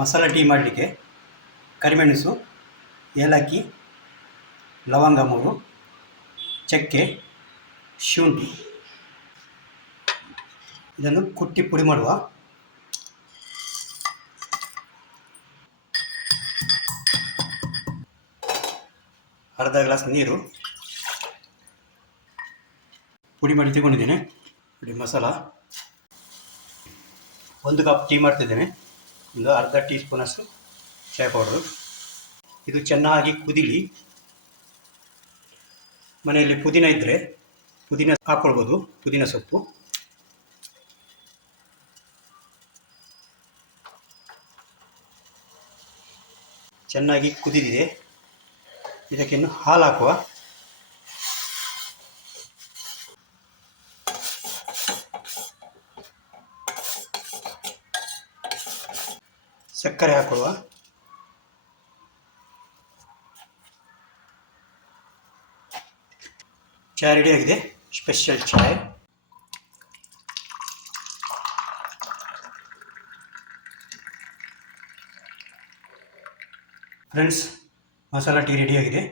Masala tea ಮಾಡಲಿಕ್ಕೆ ಕರಿಮೆಣಸು, ಏಲಕ್ಕಿ, ಲವಂಗ 3, ಚಕ್ಕೆ, ಶುಂಠಿ ಇದನ್ನು ಕುಟ್ಟಿ ಪುಡಿ ಮಾಡುವ. ಅರ್ಧ ಗ್ಲಾಸ್ ನೀರು ಪುಡಿ ಮಾಡಿ ತಗೊಂಡಿದ್ದೇನೆ. ಪುಡಿ ಮಸಾಲ 1 ಕಪ್ ಟೀ ಮಾಡ್ತಿದ್ದೇನೆ. ಒಂದು ಅರ್ಧ ಟೀ ಸ್ಪೂನಷ್ಟು ಚಾಯ್ ಪೌಡರು. ಇದು ಚೆನ್ನಾಗಿ ಕುದೀಲಿ. ಮನೆಯಲ್ಲಿ ಪುದೀನ ಇದ್ದರೆ ಪುದೀನ ಹಾಕ್ಕೊಳ್ಬೋದು, ಪುದೀನ ಸೊಪ್ಪು. ಚೆನ್ನಾಗಿ ಕುದಿದಿದೆ. ಇದಕ್ಕೆ ಇನ್ನು ಹಾಲು ಹಾಕುವ. ಸಕ್ಕರೆ ಹಾಕೊಳ್ಳುವ. ಚಾಯ್ ರೆಡಿಯಾಗಿದೆ, ಸ್ಪೆಷಲ್ ಚಾಯ್. ಫ್ರೆಂಡ್ಸ್, ಮಸಾಲ ಟೀ ರೆಡಿಯಾಗಿದೆ.